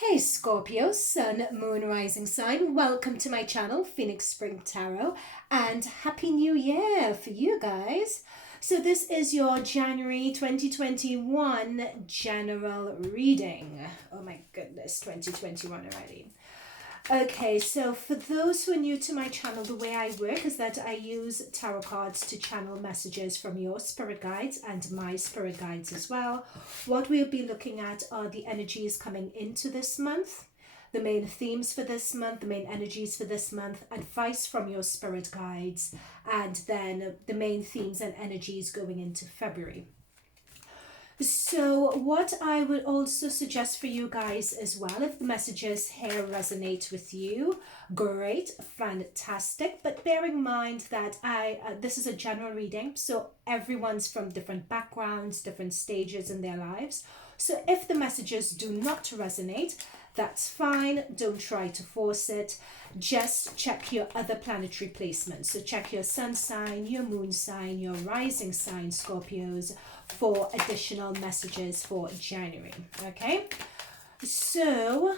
Hey Scorpio, Sun, Moon, Rising Sign, welcome to my channel, Phoenix Spring Tarot, and Happy New Year for you guys. So this is your January 2021 general reading. Oh my goodness, 2021 already. Okay, so for those who are new to my channel, the way I work is that I use tarot cards to channel messages from your spirit guides and my spirit guides as well. What we'll be looking at are the energies coming into this month, the main themes for this month, the main energies for this month, advice from your spirit guides, and then the main themes and energies going into February. So what I would also suggest for you guys as well, if the messages here resonate with you, great, fantastic. But bear in mind that this is a general reading, so everyone's from different backgrounds, different stages in their lives. So if the messages do not resonate, that's fine. Don't try to force it. Just check your other planetary placements. So check your sun sign, your moon sign, your rising sign, Scorpios, for additional messages for January. Okay, so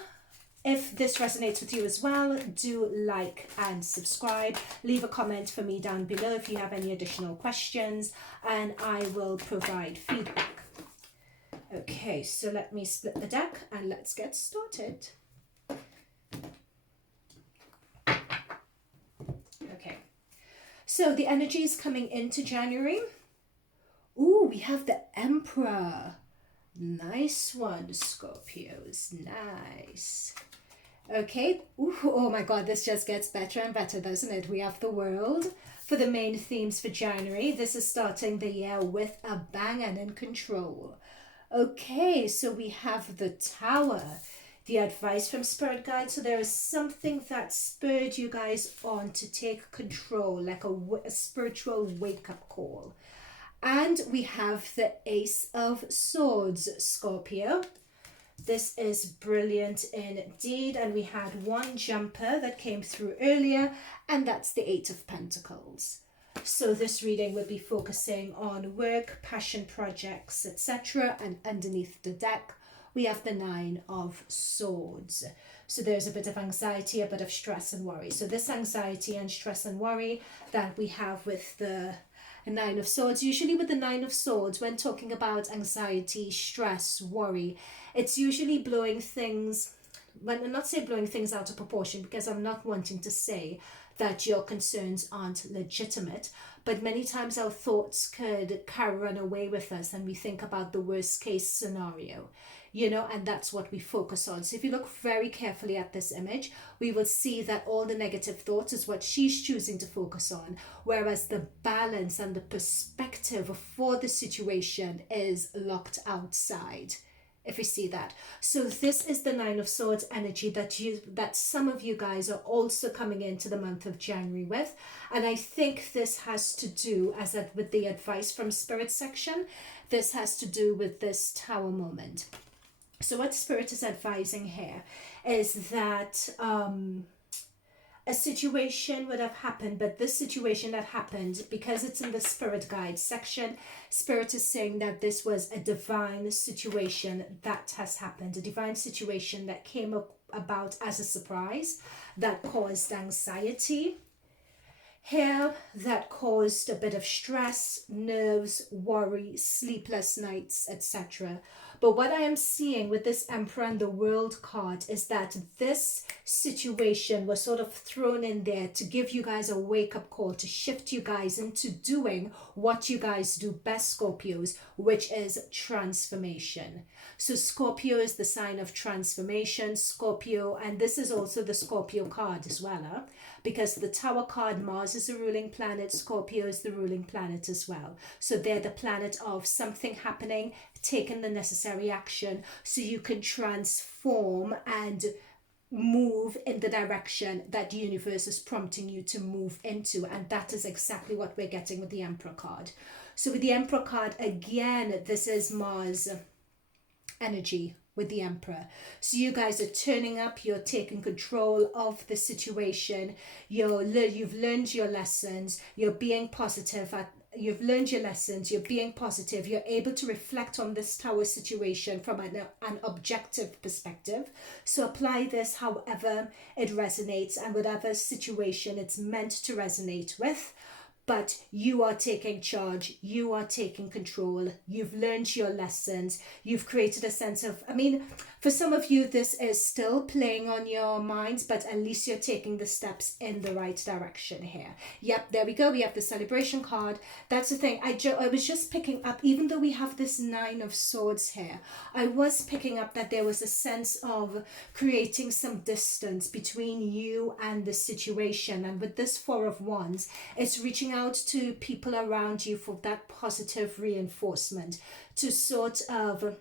if this resonates with you as well, do like and subscribe. Leave a comment for me down below if you have any additional questions, and I will provide feedback. Okay, so let me split the deck and let's get started. Okay, so the energy is coming into January. Ooh, we have the Emperor. Nice one, Scorpios. Nice. Okay. Ooh, oh my God, this just gets better and better, doesn't it? We have the World for the main themes for January. This is starting the year with a bang and in control. Okay, so we have the Tower, the advice from Spirit Guide. So there is something that spurred you guys on to take control, like a spiritual wake-up call. And we have the Ace of Swords, Scorpio. This is brilliant indeed. And we had one jumper that came through earlier, and that's the Eight of Pentacles. So this reading will be focusing on work, passion projects, etc. And underneath the deck, we have the Nine of Swords. So there's a bit of anxiety, a bit of stress and worry. So this anxiety and stress and worry that we have with the Nine of Swords, usually with the Nine of Swords, when talking about anxiety, stress, worry, it's usually blowing things, when I'm not saying blowing things out of proportion, because I'm not wanting to say that your concerns aren't legitimate, but many times our thoughts could run away with us and we think about the worst case scenario, you know, and that's what we focus on. So if you look very carefully at this image, we will see that all the negative thoughts is what she's choosing to focus on, whereas the balance and the perspective for the situation is locked outside. If you see that. So this is the Nine of Swords energy that some of you guys are also coming into the month of January with. And I think this has to do, with the advice from Spirit section, this has to do with this Tower moment. So what Spirit is advising here is that a situation would have happened, but this situation that happened, because it's in the Spirit Guide section, Spirit is saying that this was a divine situation that has happened, a divine situation that came about as a surprise, that caused anxiety here, that caused a bit of stress, nerves, worry, sleepless nights, etc. But what I am seeing with this Emperor and the World card is that this situation was sort of thrown in there to give you guys a wake-up call, to shift you guys into doing what you guys do best, Scorpios, which is transformation. So Scorpio is the sign of transformation, Scorpio, and this is also the Scorpio card as well, because the Tower card, Mars is the ruling planet, Scorpio is the ruling planet as well. So they're the planet of something happening, taking the necessary action so you can transform and move in the direction that the universe is prompting you to move into. And that is exactly what we're getting with the Emperor card. So with the Emperor card, again, this is Mars energy with the Emperor. So you guys are turning up, you're taking control of the situation, you've learned your lessons, you're being positive you've learned your lessons, you're being positive, you're able to reflect on this tower situation from an objective perspective. So apply this however it resonates and whatever situation it's meant to resonate with. But you are taking charge, you are taking control, you've learned your lessons, you've created a sense of, I mean, for some of you, this is still playing on your minds, but at least you're taking the steps in the right direction here. Yep, there we go. We have the celebration card. That's the thing. I was just picking up, even though we have this 9 of Swords here, I was picking up that there was a sense of creating some distance between you and the situation. And with this 4 of Wands, it's reaching out to people around you for that positive reinforcement to sort of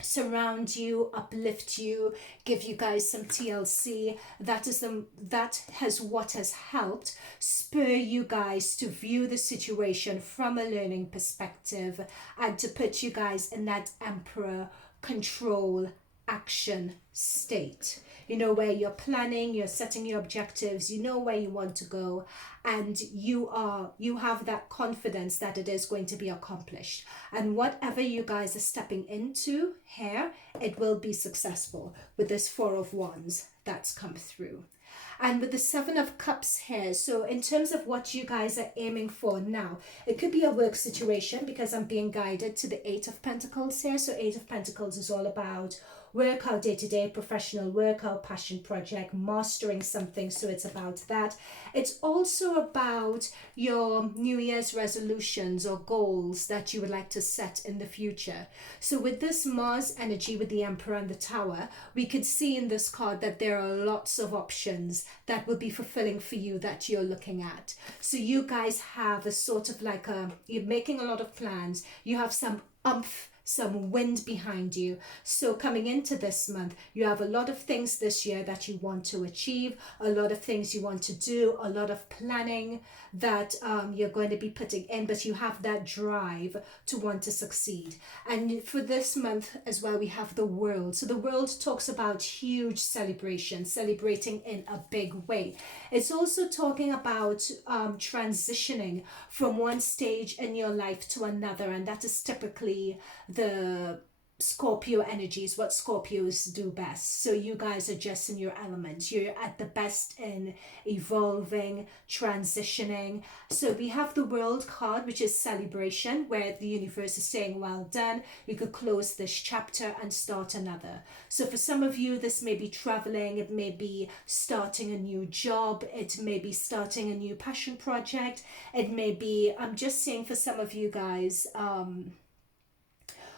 surround you, uplift you, give you guys some TLC. That has what has helped spur you guys to view the situation from a learning perspective and to put you guys in that Emperor control action state, you know, where you're planning, you're setting your objectives, you know where you want to go, and you have that confidence that it is going to be accomplished. And whatever you guys are stepping into here, it will be successful with this 4 of Wands that's come through. And with the 7 of Cups here, so in terms of what you guys are aiming for now, it could be a work situation because I'm being guided to the 8 of Pentacles here. So 8 of Pentacles is all about work, our day-to-day professional work, our passion project, mastering something. So it's about that. It's also about your New Year's resolutions or goals that you would like to set in the future. So with this Mars energy with the Emperor and the Tower, we could see in this card that there are lots of options that will be fulfilling for you that you're looking at. So you guys have a sort of like you're making a lot of plans. You have some umph, some wind behind you. So coming into this month, you have a lot of things this year that you want to achieve, a lot of things you want to do, a lot of planning that you're going to be putting in, but you have that drive to want to succeed. And for this month as well, we have the World. So the World talks about huge celebration, celebrating in a big way. It's also talking about transitioning from one stage in your life to another, and that is typically the Scorpio energies, what Scorpios do best. So you guys are just in your element. You're at the best in evolving, transitioning. So we have the World card, which is celebration, where the universe is saying, well done. You could close this chapter and start another. So for some of you, this may be traveling. It may be starting a new job. It may be starting a new passion project. It may be, I'm just saying for some of you guys,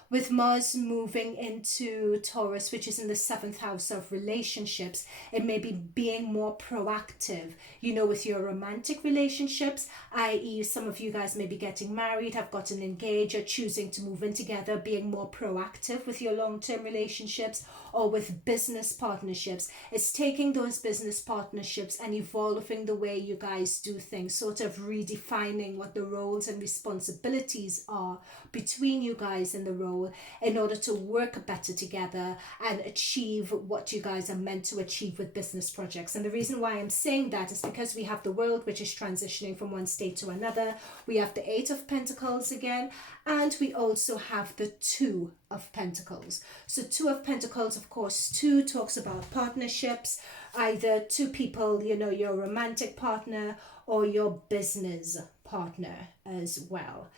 with Mars moving into Taurus, which is in the 7th house of relationships, it may be being more proactive, you know, with your romantic relationships, i.e. some of you guys may be getting married, have gotten engaged, or choosing to move in together, being more proactive with your long-term relationships, or with business partnerships. It's taking those business partnerships and evolving the way you guys do things, sort of redefining what the roles and responsibilities are between you guys in the role in order to work better together and achieve what you guys are meant to achieve with business projects. And the reason why I'm saying that is because we have the World, which is transitioning from one state to another. We have the 8 of Pentacles again, and we also have the 2 of Pentacles. So 2 of Pentacles, of course, 2 talks about partnerships, either 2 people, you know, your romantic partner or your business partner as well.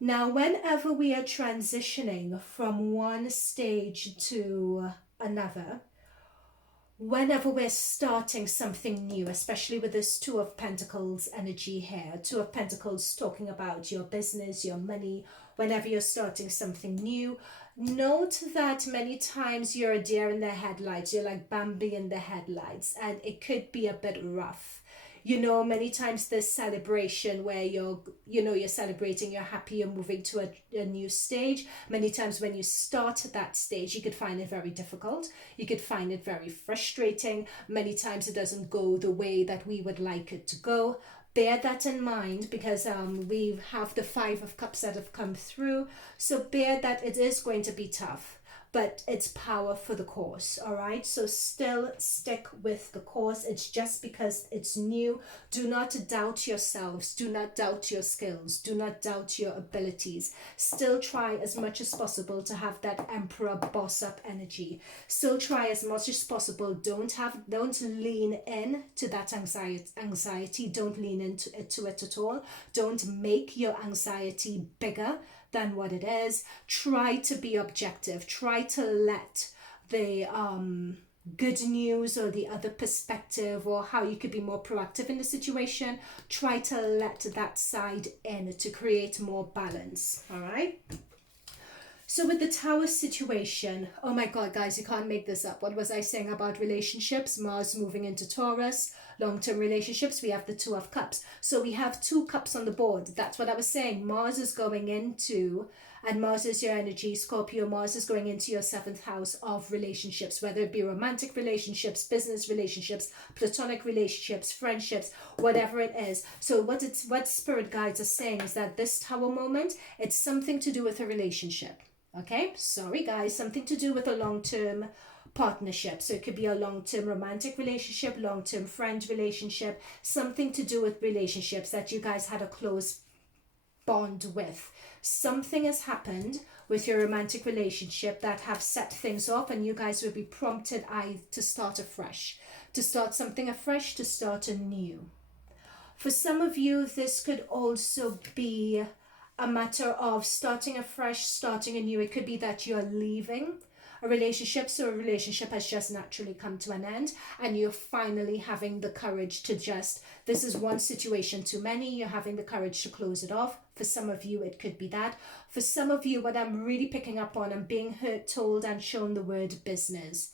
Now, whenever we are transitioning from one stage to another, whenever we're starting something new, especially with this 2 of Pentacles energy here, 2 of Pentacles talking about your business, your money, whenever you're starting something new, note that many times you're a deer in the headlights, you're like Bambi in the headlights, and it could be a bit rough. You know, many times this celebration where you're celebrating, you're happy, you're moving to a new stage. Many times when you start that stage, you could find it very difficult. You could find it very frustrating. Many times it doesn't go the way that we would like it to go. Bear that in mind because we have the 5 of Cups that have come through. So bear that it is going to be tough. but it's power for the cause. All right, so still stick with the course. It's just because it's new. Do not doubt yourselves. Do not doubt your skills. Do not doubt your abilities. Still try as much as possible to have that emperor boss up energy. Still try as much as possible. Don't lean in to that anxiety. Don't lean into it at all. Don't make your anxiety bigger than what it is. Try to be objective. Try to let the good news or the other perspective, or how you could be more proactive in the situation, try to let that side in to create more balance. All right, so with the Tower situation, oh my god guys, you can't make this up. What was I saying about relationships? Mars moving into Taurus, long-term relationships, we have the Two of Cups. So we have 2 cups on the board. That's what I was saying. Mars is going into, and Mars is your energy, Scorpio. Mars is going into your 7th house of relationships, whether it be romantic relationships, business relationships, platonic relationships, friendships, whatever it is. So what spirit guides are saying is that this Tower moment, it's something to do with a relationship. Okay, sorry guys, something to do with a long-term partnership. So it could be a long-term romantic relationship, long-term friend relationship, something to do with relationships that you guys had a close bond with. Something has happened with your romantic relationship that have set things off, and you guys will be prompted to start afresh, to start something afresh, to start anew. For some of you, this could also be a matter of starting afresh, starting anew. It could be that you're leaving a relationship, so a relationship has just naturally come to an end, and you're finally having the courage to this is one situation too many, you're having the courage to close it off. For some of you, it could be that. For some of you, what I'm really picking up on, I'm being told and shown the word business.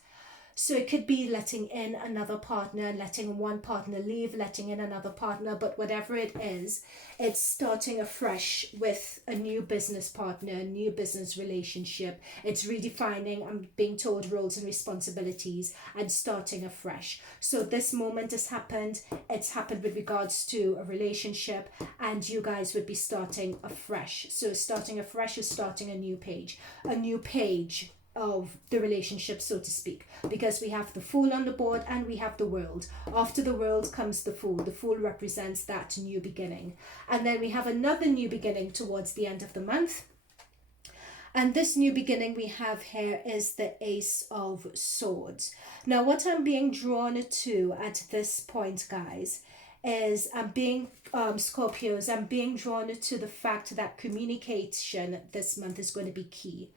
So it could be letting in another partner, letting one partner leave, letting in another partner, but whatever it is, it's starting afresh with a new business partner, a new business relationship. It's redefining, I'm being told, roles and responsibilities, and starting afresh. So this moment has happened. It's happened with regards to a relationship, and you guys would be starting afresh. So starting afresh is starting a new page of the relationship, so to speak, because we have the Fool on the board and we have the World. After the World comes the Fool. The Fool represents that new beginning, and then we have another new beginning towards the end of the month, and this new beginning we have here is the Ace of Swords. Now what I'm being drawn to at this point, guys, is I'm being Scorpios, I'm being drawn to the fact that communication this month is going to be key.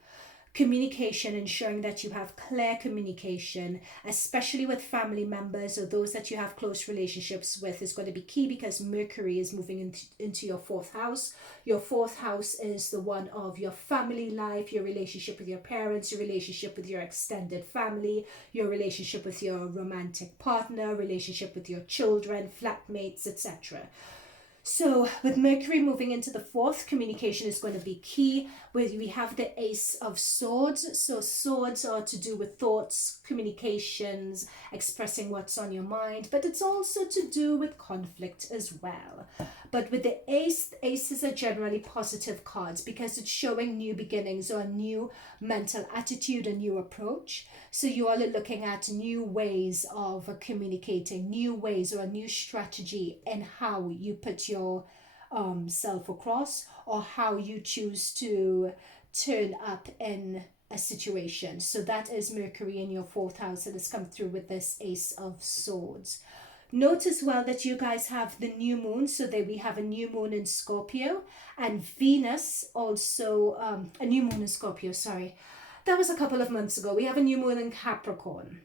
Communication, ensuring that you have clear communication, especially with family members or those that you have close relationships with, is going to be key, because Mercury is moving into your 4th house. Your 4th house is the one of your family life, your relationship with your parents, your relationship with your extended family, your relationship with your romantic partner, relationship with your children, flatmates, etc. So with Mercury moving into the 4th, communication is going to be key. We have the Ace of Swords. So swords are to do with thoughts, communications, expressing what's on your mind, but it's also to do with conflict as well. But with the aces are generally positive cards because it's showing new beginnings or a new mental attitude, a new approach. So you all are looking at new ways of communicating, new ways or a new strategy in how you put your self across, or how you choose to turn up in a situation. So that is Mercury in your 4th house, and it's come through with this Ace of Swords. Note as well that you guys have the new moon, so that we have a new moon in Scorpio, and Venus also, a new moon in Scorpio, sorry. That was a couple of months ago. We have a new moon in Capricorn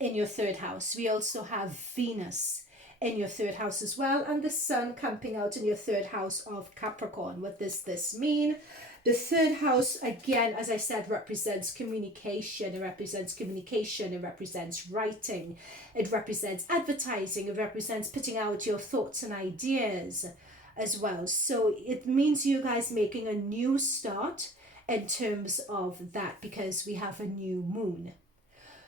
in your 3rd house. We also have Venus in your 3rd house as well, and the sun camping out in your 3rd house of Capricorn. What does this mean? The 3rd house, again, as I said, represents communication. It represents communication. It represents writing. It represents advertising. It represents putting out your thoughts and ideas as well. So it means you guys making a new start in terms of that, because we have a new moon.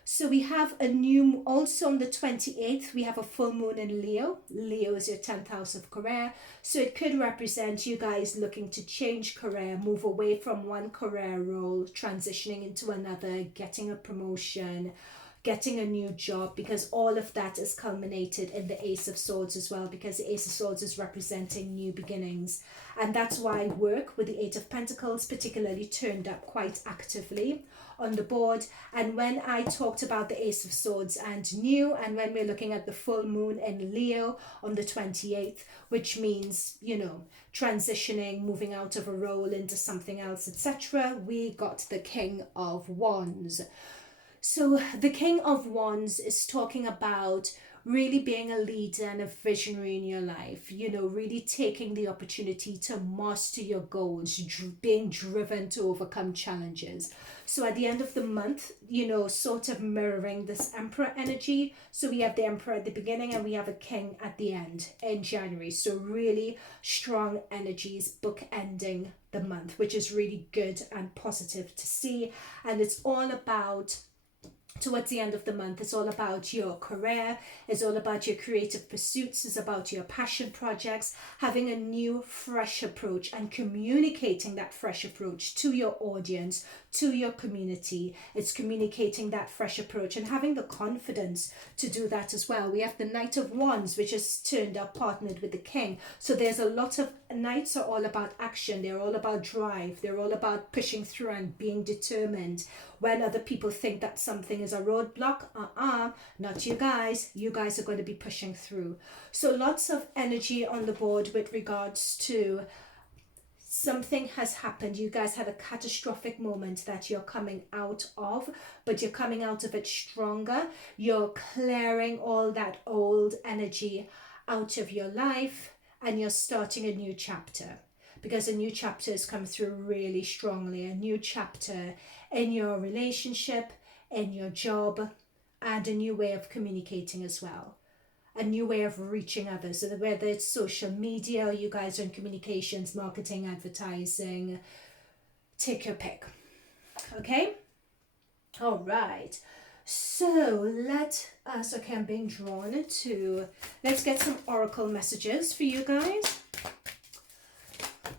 So we have a new, also on the 28th, we have a full moon in Leo. Leo is your 10th house of career. So it could represent you guys looking to change career, move away from one career role, transitioning into another, getting a promotion, getting a new job, because all of that is culminated in the Ace of Swords as well, because the Ace of Swords is representing new beginnings. And that's why work with the Eight of Pentacles particularly turned up quite actively on the board. And when I talked about the Ace of Swords and new, and when we're looking at the full moon in Leo on the 28th, which means, you know, transitioning, moving out of a role into something else, etc., we got the King of Wands. So the King of Wands is talking about really being a leader and a visionary in your life, you know, really taking the opportunity to master your goals, being driven to overcome challenges. So at the end of the month, you know, sort of mirroring this Emperor energy. So we have the Emperor at the beginning and we have a King at the end in January. So really strong energies bookending the month, which is really good and positive to see. And it's all about, towards the end of the month, it's all about your career, it's all about your creative pursuits, it's about your passion projects, having a new fresh approach and communicating that fresh approach to your audience, to your community. It's communicating that fresh approach and having the confidence to do that as well. We have the Knight of Wands, which is turned up partnered with the King. So there's a lot of, Knights are all about action, they're all about drive, they're all about pushing through and being determined. When other people think that something is a roadblock, not you guys. You guys are going to be pushing through. So lots of energy on the board with regards to something has happened. You guys had a catastrophic moment that you're coming out of, but you're coming out of it stronger. You're clearing all that old energy out of your life and you're starting a new chapter, because a new chapter has come through really strongly. A new chapter in your relationship, in your job, and a new way of communicating as well. A new way of reaching others. So whether it's social media, you guys are in communications, marketing, advertising, take your pick. Okay? All right. So let us, okay, I'm being drawn to, let's get some oracle messages for you guys.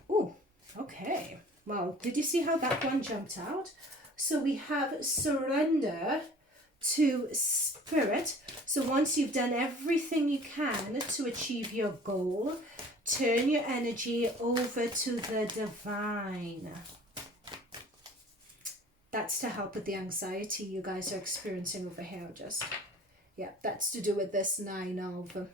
Oh, okay. Well, did you see how that one jumped out? So we have surrender to spirit. So once you've done everything you can to achieve your goal, turn your energy over to the divine. That's to help with the anxiety you guys are experiencing over here. Just, yeah, that's to do with this Nine of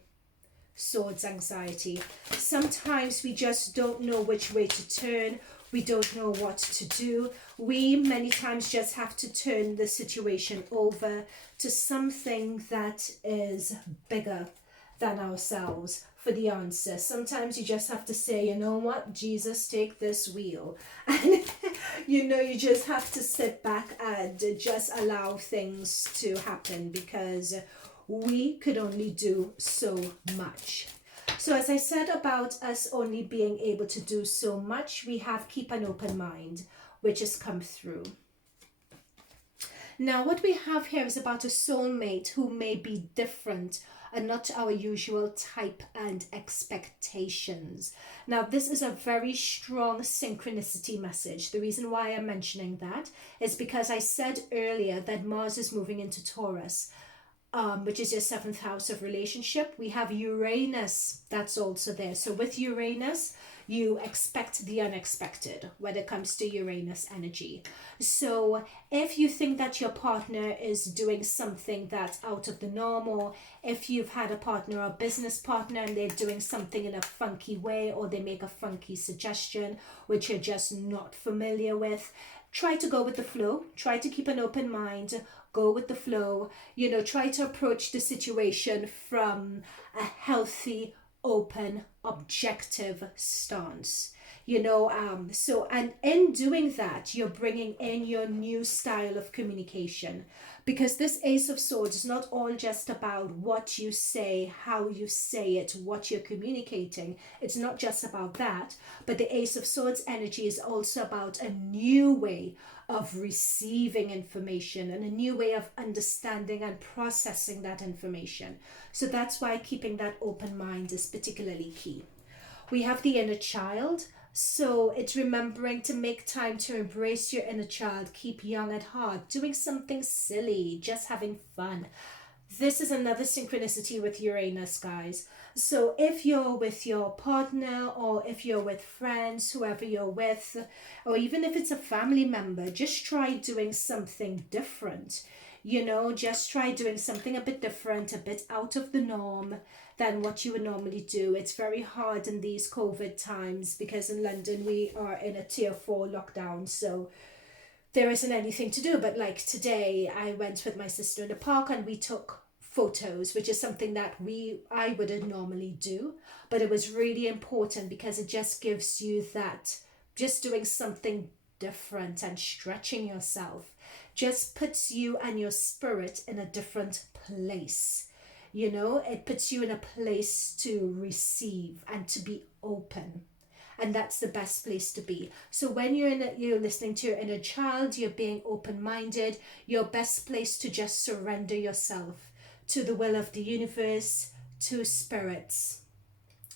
Swords anxiety. Sometimes we just don't know which way to turn. We don't know what to do. We many times just have to turn the situation over to something that is bigger than ourselves for the answer. Sometimes you just have to say, you know what, Jesus, take this wheel. And, you know, you just have to sit back and just allow things to happen, because we could only do so much. So as I said about us only being able to do so much, we have keep an open mind, which has come through. Now what we have here is about a soulmate who may be different and not our usual type and expectations. Now this is a very strong synchronicity message. The reason why I'm mentioning that is because I said earlier that Mars is moving into Taurus, which is your 7th house of relationship. We have Uranus that's also there. So with Uranus, you expect the unexpected when it comes to Uranus energy. So if you think that your partner is doing something that's out of the norm, or if you've had a partner or business partner and they're doing something in a funky way, or they make a funky suggestion which you're just not familiar with, try to go with the flow. Try to keep an open mind. Go with the flow. You know, try to approach the situation from a healthy, open, objective stance. you know. So, and in doing that, you're bringing in your new style of communication, because this Ace of Swords is not all just about what you say, how you say it, what you're communicating. It's not just about that, but the Ace of Swords energy is also about a new way of receiving information and a new way of understanding and processing that information. So that's why keeping that open mind is particularly key. We have the inner child. So it's remembering to make time to embrace your inner child, keep young at heart, doing something silly, just having fun. This is another synchronicity with Uranus, guys. So if you're with your partner, or if you're with friends, whoever you're with, or even if it's a family member, just try doing something different. You know, just try doing something a bit different, a bit out of the norm than what you would normally do. It's very hard in these COVID times because in London we are in a tier 4 lockdown, so there isn't anything to do. But like today, I went with my sister in the park and we took photos, which is something that I wouldn't normally do, but it was really important because it just gives you that, just doing something different and stretching yourself just puts you and your spirit in a different place. You know, it puts you in a place to receive and to be open. And that's the best place to be. So when you're listening to your inner child, you're being open-minded, your best place to just surrender yourself to the will of the universe, to spirits.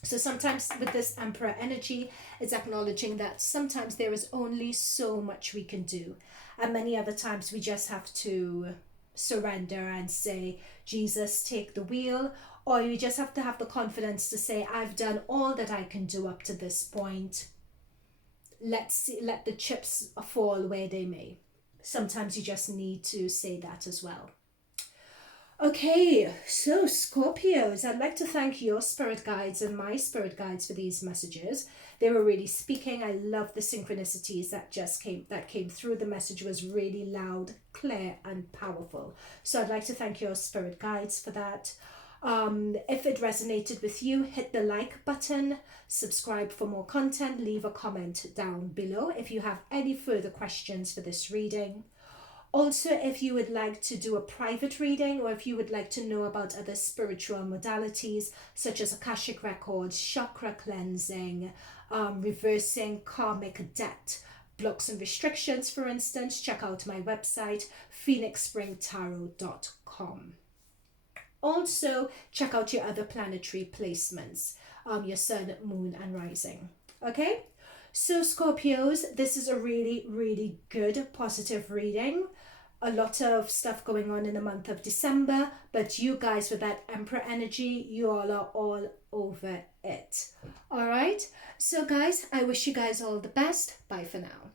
So sometimes with this Emperor energy, it's acknowledging that sometimes there is only so much we can do. And many other times we just have to surrender and say, Jesus, take the wheel. Or you just have to have the confidence to say, I've done all that I can do up to this point. Let the chips fall where they may. Sometimes you just need to say that as well. Okay, so Scorpios, I'd like to thank your spirit guides and my spirit guides for these messages. They were really speaking. I love the synchronicities that came through. The message was really loud, clear, and powerful. So I'd like to thank your spirit guides for that. If it resonated with you, hit the like button, subscribe for more content, leave a comment down below if you have any further questions for this reading. Also, if you would like to do a private reading, or if you would like to know about other spiritual modalities such as Akashic Records, chakra cleansing, reversing karmic debt, blocks and restrictions, for instance, check out my website, phoenixspringtarot.com. Also, check out your other planetary placements, your sun, moon, and rising. Okay? So Scorpios, this is a really, really good positive reading. A lot of stuff going on in the month of December, but you guys with that Emperor energy, you all are all over it. All right? So guys, I wish you guys all the best. Bye for now.